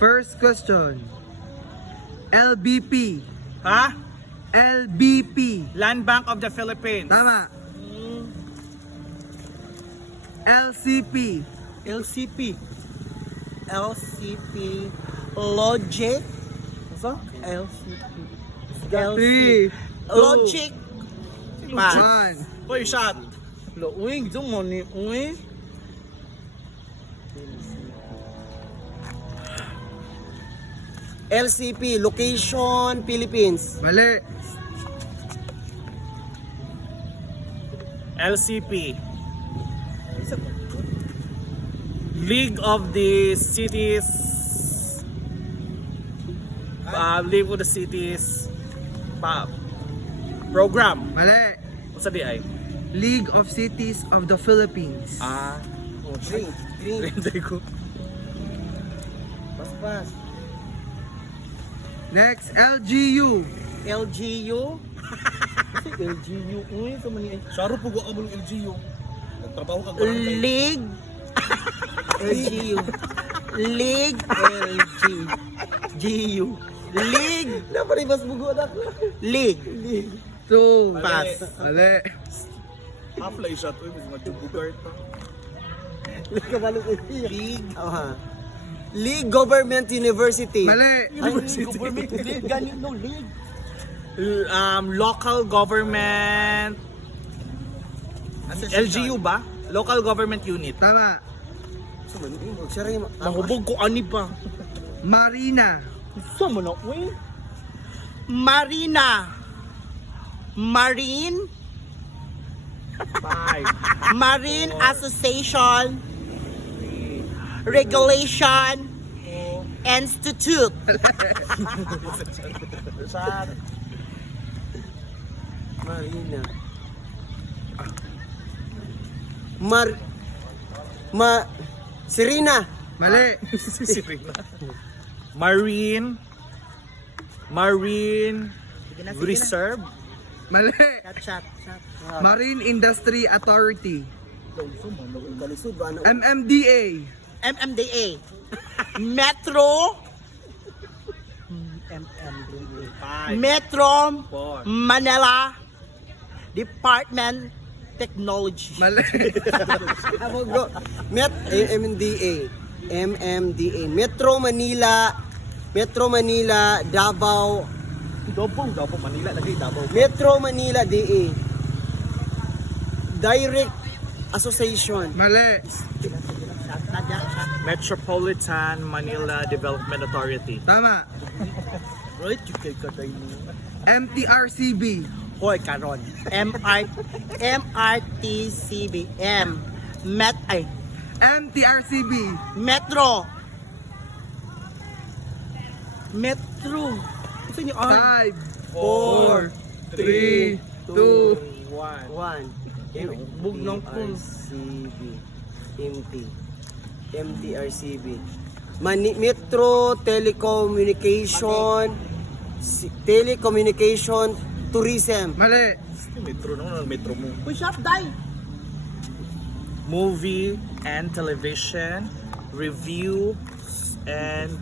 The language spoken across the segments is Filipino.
First question. LBP. Ha? LBP. Land Bank of the Philippines. Tama. LCP. LCP. LCP. Logic. So? LCP. Three, Logic. Pass. 1. Uy, shot. Uy, gusto mo ni uy. LCP, location, Philippines. Mali. LCP. League of the Cities. League of the Cities. Program. Mali. Sa di ay? League of Cities of the Philippines. Oh, drink. Hindi ko. Pas. Next, LGU. LGU. Kasi LGU, uy, sa mani. Saro po ko ang LGU. Nagtrabaho ka League. LGU. League. LGU. League. Naparibas bugo na ko. League. 2. Pass. Mali. Half-life shot. Uy, mga tubugar pa. League. League Government University. Mali. Government League. Ganit no League. Local government. LGU ba? Local government unit. Tama. Mahubog ko ani pa. Marina. Sa mo na, uy. Marina. Marine. 5. Marine Association. Regulation. Institute. Marina. Serena. Mali. Marine Reserve. Mali. Chat. Marine Industry Authority. MMDA. MMDA. Metro. Metro Manila Department Technology. Mali. MMDA. Metro Manila Davao. Davao Manila lagi Davao. Metro Manila DA. Direct Association. Mali. Metropolitan Manila Development Authority. Tama. Right, you kay kaday mo. MTRCB. Hoy karon. MRTCB. MTRCB. Metro. Gusto niyo 5, 4, 3, 2, 1. Bugnong po. MTRCB. Metro Telecommunication Tourism. Mali. Metro no, metro mo. Push up, die. Movie and television reviews and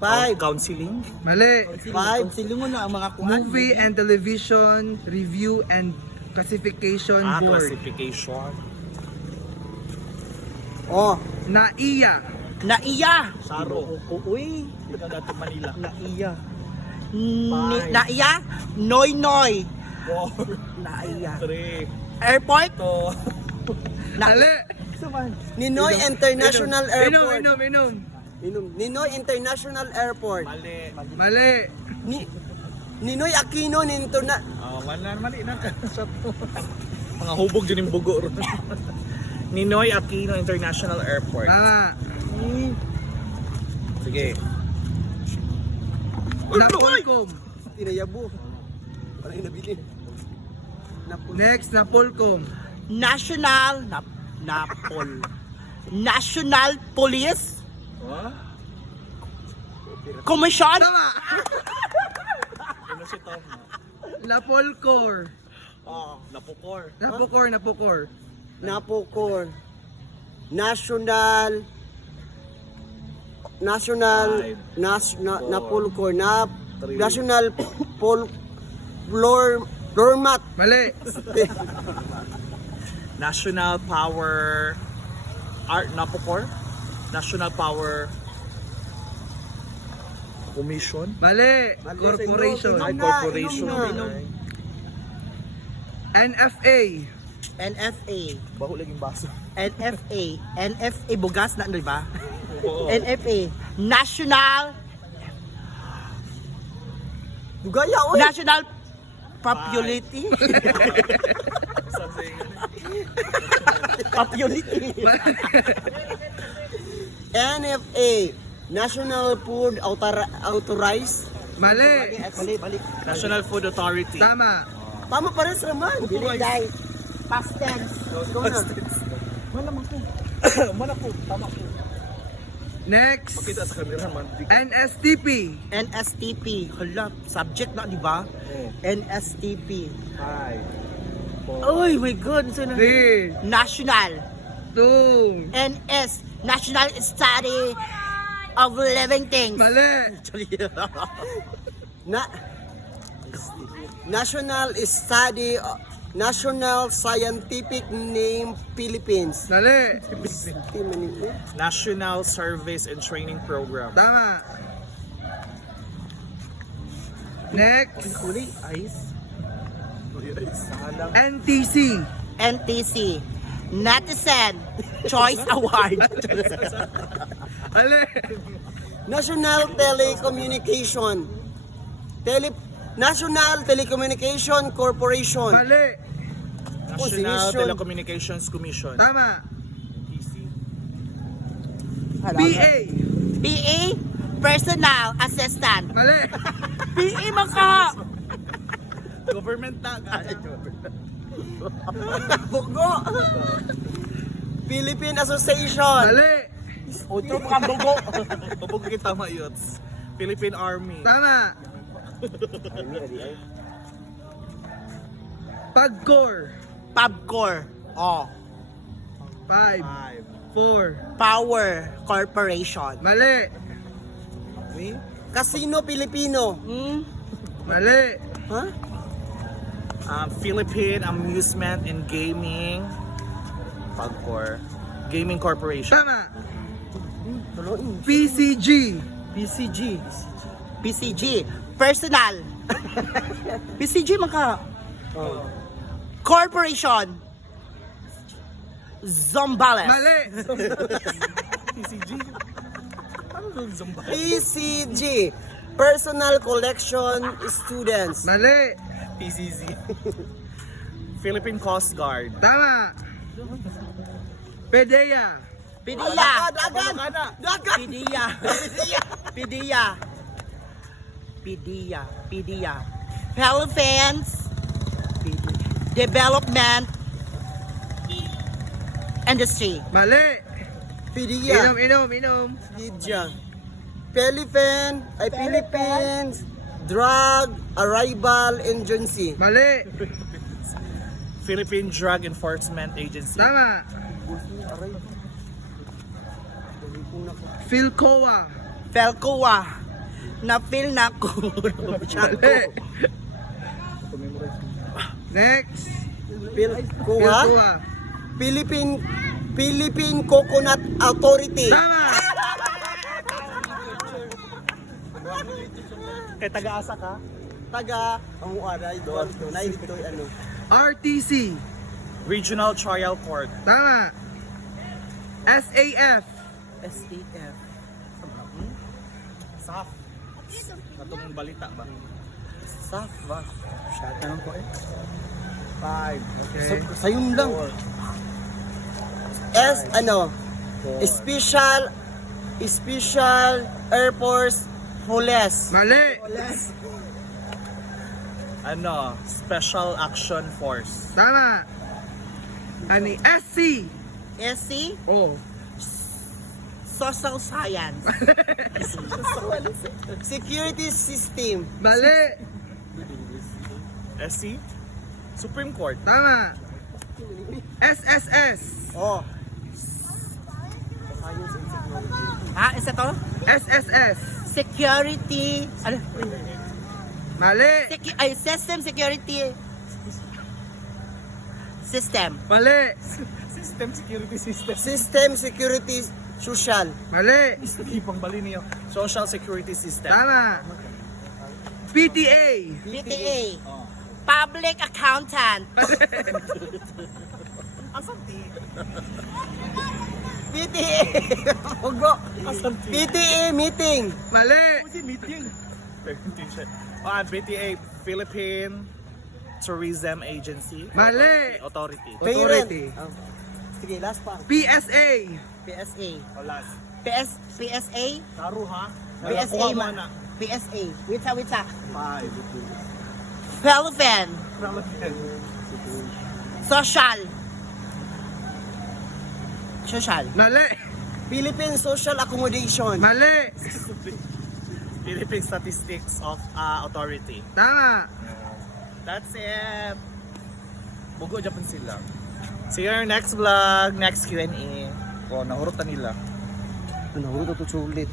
Five. counseling. Mali. 5. Silungon na ang mga kuhan. Movie and Television Review and Classification Board. Classification. Oh, NAIA. naiya. Saro. Uy, Dato Manila. naiya. Naiya. Noy. 4, Naiya. 3, Airport. 2. Mali. Ninoy International Airport. Inom. Ninoy International Airport. Mali. Ninoy Aquino Mali na ka. Mga hubog din yung bugo ron. Ninoy Aquino International Airport. Tama. Sige. Napolcom. Tinayabo. Parang inabilin. Next, Napolcom. National Police Commission. Tama. Ano si Tom? Napolcor. Napukor. Napocor. Napocor. National Three. National Floor Mat. Mali. National Power Art Napocor? National Power Commission? Mali. Mali. Corporation. Ay, Inom corporation. na. Ay, NFA. NFA. baho lang yung baso. NFA bugas na ano ba? Oo. NFA National Dugaya oy. National Popularity. Popularity. NFA National Food Authorized. Mali. Balik. National Food Authority. Tama. Tama pares naman. Dili dai. Past tense. Mana man po. Mana po. Tama po. Next. Makita sa camera man. NSTP. NSTP. Hala, subject na, di ba? Oh. NSTP. 5, 4, Oh my God. So, 3, National. 2. NS. National Study of Living Things. Mali. Na National Scientific Name Philippines. Mali. National Service and Training Program. Tama. Next. Huli, ice. NTC. NTC. Netizen Choice Award. Mali. National Telecommunication. National Telecommunication Corporation. Mali. National Commission. Telecommunications Commission. Tama. PC. PA. PA Personal Assistant. Mali. PA maka. Government na. Bugo. Philippine Association. Mali. Otro pa bugo. Kapag kita mayuts. Philippine Army. Tama. Pagcor. Pubcor. Oh. 5, 5. 4. Power Corporation. Mali. Casino Filipino. Mali. Huh? Philippine Amusement and Gaming. Pagcor. Gaming Corporation. Tama. PCG. PCG. PCG. Personal. PCG maka. Corporation. Zombales. Mali. PCG. Ano yung Zumba? PCG. Personal Collection Students. Mali. PCZ. Philippine Coast Guard. Tama. PDEA. Pidiya. Dagan! Pidiya. Pidiya. Pidiya. Pidiya. Philippines Development Industry. Mali. Pidiya. Inom. Pidiya. Philippines Drug Arrival Agency. Mali. Philippine Drug Enforcement Agency. Tama. Philcoa. Felcoa. Na-feel na ko. Mali. Next. Felcoa. Philcoa. Philippine Coconut Authority. Tama. Kaya taga-asa ka? Taga ang aray doon. Tunay dito ano. RTC. Regional Trial Court. Tama. SAF. STF. SAF. Natong balita ba? SAF ba? Shut down ko eh. 5. Okay. Sayong lang. Special Air Force Police. Mali. Special Action Force. Tama. Ani SC. SC Oh. Social Science. Security System. Mali. SC? Supreme Court. Tama. SSS. Oh. to? SSS. Security. Ano? Mali. System security. System. Mali. System security system. System security social. Mali. Ipang bali niyo. Social security system. Tama. PTA. PTA. Oh. Public accountant. Asan ti? PTA. Hugo. Asan ti? PTA meeting. Mali. Kasi meeting. PTA, Philippine Tourism Agency. Mali. Authority. Authority. Oh. Sige, last pa. PSA. PSA. O last. PSA. Karu ha? PSA Kuha mo man. na. PSA. Wita. 5. Relevant. Relevant. Social. Mali. Philippine Social Accommodation. Mali. Philippine Statistics of Authority. Tama. That's it. Bugo Japan sila. See you in our next vlog, next Q&A. Oh, nahurot na nila. Ano, ito sulit.